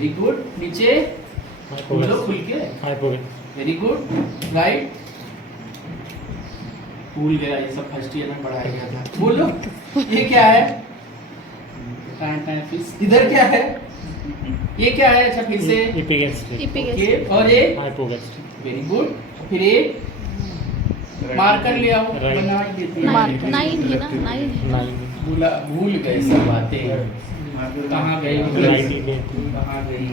Very good. नीचे बोलो खुल के, वेरी गुड। राइट, भूल गया, ये सब फर्स्ट ईयर में पढ़ाया गया था। बोलो ये क्या है? फिश। इधर क्या है? ये क्या है? अच्छा फिर से ओके, और ये वेरी गुड। फिर ये मार्कर ले आओ, बना देते हैं। 9 है ना, 9 भूल गए सब बातें, कहाँ गई कहाँ गई।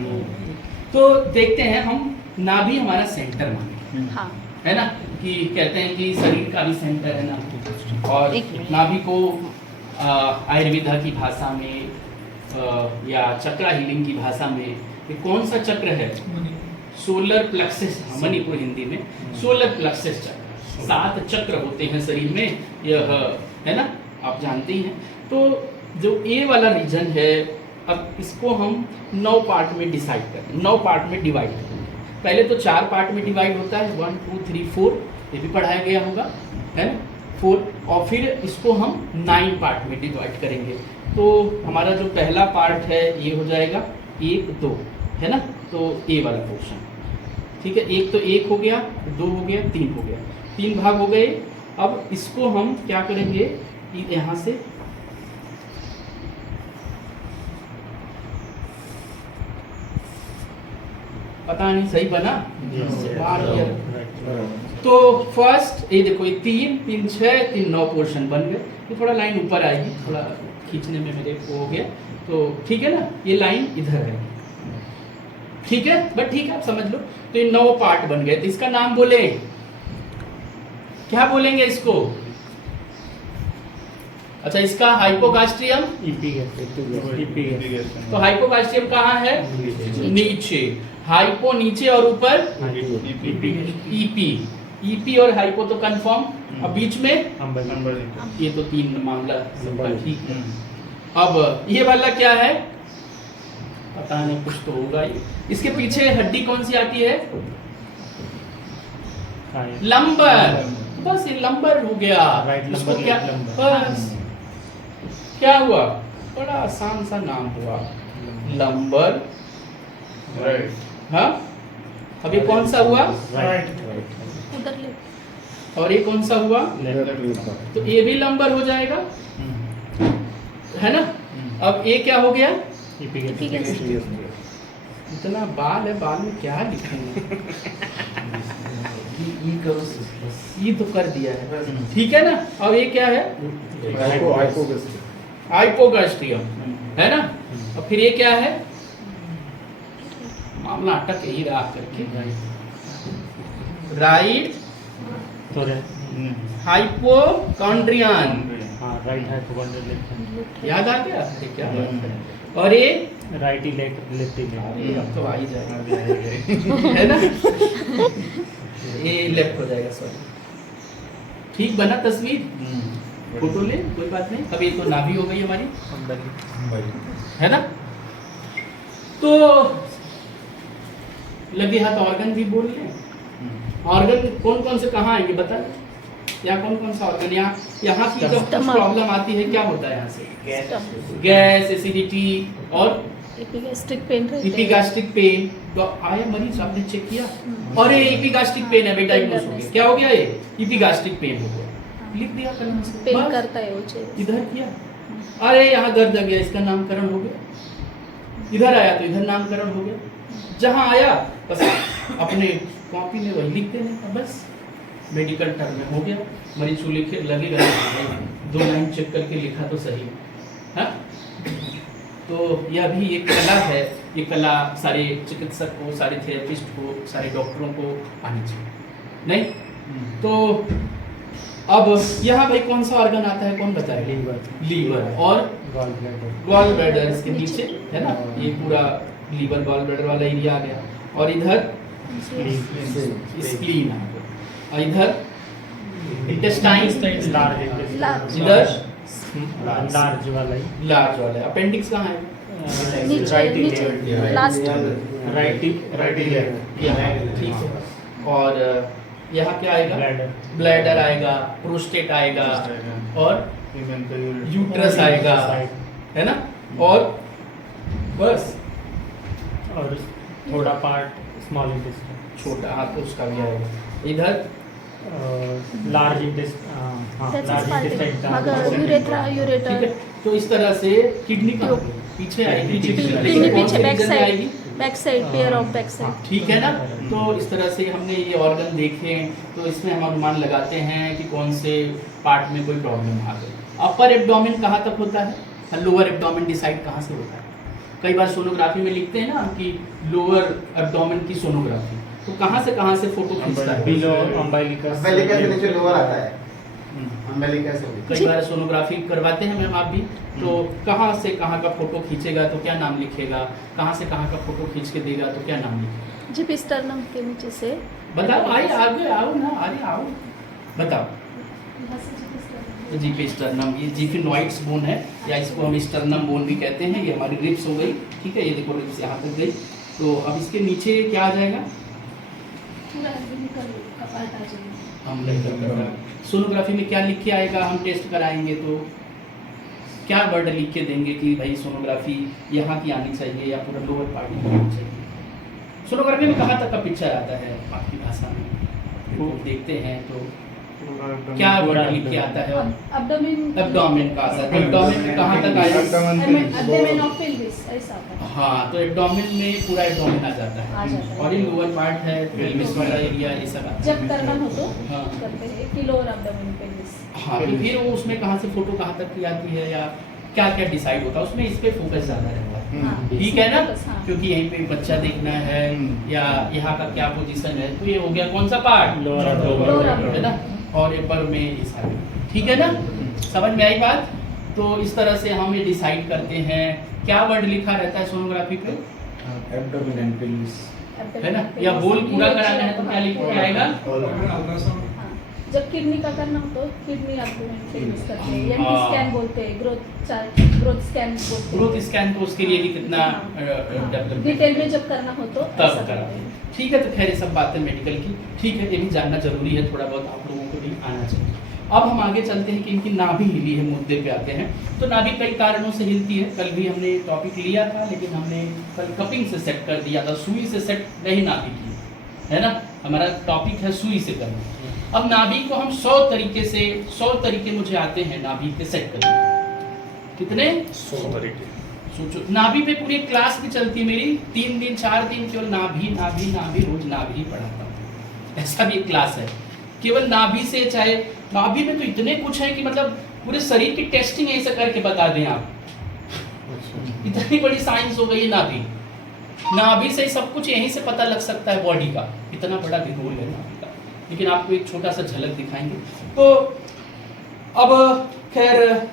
तो देखते हैं हम, नाभि हमारा सेंटर माने, हाँ है ना, कि कहते हैं कि शरीर का भी सेंटर है ना। और नाभि को आयुर्वेदा की भाषा में या चक्रा हीलिंग की भाषा में ये कौन सा चक्र है? सोलर प्लेक्सस, मणिपुर हिंदी में सोलर प्लेक्सस चक्र। 7 चक्र होते हैं शरीर में, यह है ना, आप जानते ही हैं। तो जो ए वाला रीजन है, अब इसको हम 9 पार्ट में डिसाइड करें, 9 पार्ट में डिवाइड करें। पहले तो 4 पार्ट में डिवाइड होता है, 1 2 3 4, ये भी पढ़ाया गया होगा, है ना, 4। और फिर इसको हम 9 पार्ट में डिवाइड करेंगे। तो हमारा जो पहला पार्ट है ये हो जाएगा 1 2, है ना, तो ए वाला पोर्शन, ठीक है। एक तो 1 हो गया, 2 हो गया, 3 हो गया, 3 भाग हो गए। अब इसको हम क्या करेंगे, यहाँ से पता नहीं सही बना, तो फर्स्ट ये देखो, ये 3 3 6 3 9 पोर्शन बन गए। ये थोड़ा लाइन ऊपर आएगी, थोड़ा खींचने में मेरे को हो गया, तो ठीक है ना, ये लाइन इधर है, ठीक है, बट ठीक है आप समझ लो। तो ये 9 पार्ट बन गए, तो इसका नाम बोले, क्या बोलेंगे इसको? अच्छा, इसका हाइपोगास्ट्रियम, तो हाइपोगास्ट्रियम कहाँ है? नीचे। हाइपो नीचे और ऊपर ईपी। ईपी और हाइपो तो कंफर्म। अब बीच में ये तो 3 मामला सबका ठीक है। अब ये वाला क्या है? पता नहीं, कुछ तो होगा ही। इसके पीछे हड्डी कौन सी आती है? लंबर। बस ये लंबर हो गया। इसको क्या, बस क्या हुआ? बड़ा आसान सा नाम हुआ, लंबर। हाँ, अब ये कौन सा हुआ? उधर ले। और ये कौन सा हुआ? तो ये भी लंबर हो जाएगा, है ना। अब ये क्या हो गया? इतना बाल है, बाल में क्या लिखेंगे? ये तो कर दिया है, ठीक है ना। अब ये क्या है? हाइपोगास्ट्रियम, है ना। और फिर ये क्या है? मामला अटक ही रहा करके, राइट हाइपोकॉन्ड्रियन, याद आ गया? क्या और ये राइट लेफ्ट तो आ ही जाएगा, है ना। ये लेफ्ट हो जाएगा, सॉरी। ठीक बना तस्वीर? फोटो ले, कोई बात नहीं। अब ये तो नाभि हो गई हमारी, है ना। तो लगे हाथ ऑर्गन भी बोल लें। ऑर्गन कौन कौन से कहाँ आएंगे बता, यहाँ कौन कौन सा ऑर्गन? यहाँ की जब कुछ प्रॉब्लम आती है, क्या होता है यहाँ से? गैस, एसिडिटी और एपिगैस्ट्रिक पेन। एपिगैस्ट्रिक पेन तो आया मरीज, आपने चेक किया, और ये एपिगैस्ट्रिक पेन है, बेटा डायग्नोस हो गया। क्या हो गया? ये एपिगैस्ट्रिक पेन हो गया, लिख दिया कलम से, पेन करता है वो इधर किया। अरे यहाँ दर्द आ गया, इसका नामकरण हो गया। इधर आया तो इधर नामकरण हो गया। जहाँ आया बस अपने कॉपी में वही लिख देने, बस मेडिकल टर्म में हो गया। मरीज को लिखे लगेगा 2 लाइन चेक करके लिखा तो सही, हाँ। तो यह भी एक कला है, ये कला सारे चिकित्सक को, सारे थेरेपिस्ट को, सारे डॉक्टरों को आनी चाहिए, नहीं? तो अब यहाँ भाई कौन सा ऑर्गन आता है, कौन बताएगा? लीवर और गॉल ब्लैडर इसके नीचे, है ना। ये पूरा लीवर गॉल ब्लैडर वाला एरिया आ गया, और इधर स्प्लीन आ गया, और इधर इंटेस्टाइन, इधर लार्ज वाला। अपेंडिक्स कहाँ है? ठीक है। और यहाँ क्या आएगा? ब्लैडर आएगा, प्रोस्टेट आएगा, और यूट्रस आएगा, है ना। और बस और थोड़ा पार्ट स्मॉल इंटेस्टाइन, छोटा, हाँ तो उसका भी आएगा। इधर लार्ज इंटेस्टाइन, हाँ That's large his part. Intestine मग का uretra, ठीक ureter. है, तो इस तरह से किडनी का पीछे आएगी, किडनी कौन पीछे से बैक region में आएगी? Side, back side, pair of back side. ठीक है ना। तो इस तरह से हमने ये ऑर्गन देखे, तो इसमें हम अनुमान लगाते हैं कि कौन से पार्ट में कोई प्रॉब्लम आ गई। अपर एब्डोमेन कहाँ तक होता है, लोअर एब्डोमेन डिसाइड कहाँ से होता है। कई बार सोनोग्राफी में लिखते हैं ना कि लोअर एब्डोमेन की सोनोग्राफी, तो कहाँ से फोटो खींचता है? बिलो अम्बिलिकस अम्बिलिकस से नीचे लोअर आता है, हम्म। अम्बिलिकस से कई बार सोनोग्राफी करवाते हैं मैम आप भी, तो कहाँ से कहाँ का फोटो खींचेगा तो क्या नाम लिखेगा, कहाँ से कहाँ का फोटो खींच के देगा तो क्या नाम लिखेगा, जिप स्टर्नम के नीचे से. बताओ। आइए आगे आओ ना, अरे आओ बताओ। जीपी स्टर्नम, ये जिफिनॉइड्स बोन है, या इसको हम स्टर्नम बोन भी कहते हैं। ये हमारी रिब्स हो गई, ठीक है, ये देखो रिब्स यहाँ तक गई। तो अब इसके नीचे क्या आ जाएगा, हम सोनोग्राफी में क्या लिख के आएगा, हम टेस्ट कराएंगे तो क्या वर्ड लिख के देंगे कि भाई सोनोग्राफी यहाँ की आनी चाहिए या पूरा लोअर पार्ट की आनी चाहिए। सोनोग्राफी में कहाँ तक का पिक्चर आता है आपकी भाषा में, वो देखते हैं तो क्या वर्ड लिख के आता है? एब्डोमेन, एब्डोमेन का आता है। एब्डोमेन में कहाँ तक आएगा? एब्डोमेन ऑफ पेल्विस, ऐसा होता है. हाँ, तो एब्डोमेन में पूरा एब्डोमेन आ जाता आ है, जाता है. और ये लोअर पार्ट है, पेल्विस वाला एरिया, ये सब आता है। जब करना हो तो हाँ। करते हैं कि लोअर एब्डोमेन पेल्विस. हाँ, तो फिर वो उसमें कहाँ से फोटो कहाँ तक की आती है या क्या क्या डिसाइड होता है, उसमें इस पे फोकस ज़्यादा रहता है। हाँ, ठीक है ना, हाँ. क्योंकि यहीं पे बच्चा देखना है हम्म। या यहाँ का क्या पोजीशन है, तो ये हो गया कौन सा पार्ट, लोअर Lower है ना, और एपर में ये सारे, ठीक है ना, समझ में आई बात। तो इस तरह से हम ये डिसाइड करते हैं। क्या वर्ड लिखा रहता है सोनोग्राफी पे, एब्डोमेन एंड पेल्विस, है ना, या होल पूरा कराना है तो क्या लिख के आएगा? हाँ. जब किडनी का करना हो तो किडनी एब्डोमेन पेल्विस करते हैं, या हाँ. स्कैन बोलते हैं, ग्रोथ चार्ट, ग्रोथ स्कैन बोलते हैं. ग्रोथ स्कैन तो उसके लिए भी कितना डेवलपमेंट डिटेल में जब करना हो तो तब ऐसा करा। करते हैं. ठीक है, तो खैर ये सब बातें मेडिकल की, ठीक है, ये भी जानना जरूरी है, थोड़ा बहुत आप लोगों को भी आना चाहिए। अब हम आगे चलते हैं कि इनकी नाभि हिली है, मुद्दे पे आते हैं। तो नाभि कई कारणों से हिलती है, कल भी हमने टॉपिक लिया था, लेकिन हमने कल कपिंग से सेट कर दिया था, सुई से सेट नहीं नाभि की, है ना, हमारा टॉपिक है सुई से करना। अब नाभि को हम 100 तरीके मुझे आते हैं नाभि के सेट करने। कितने? 100 तरीके। सोचो, नाभि पे पूरी क्लास भी चलती है मेरी, 3 दिन 4 दिन केवल नाभि नाभि नाभि, रोज नाभि पढ़ाता हूँ। ऐसा भी एक क्लास है केवल नाभि से, चाहे नाभि में तो इतने कुछ है कि मतलब पूरे शरीर की टेस्टिंग ऐसे करके बता दें आप, इतनी बड़ी साइंस हो गई है नाभि। नाभि से सब कुछ यहीं से पता लग सकता है बॉडी का, इतना बड़ा भी रोल है नाभि का, लेकिन आपको एक छोटा सा झलक दिखाएंगे। तो अब खैर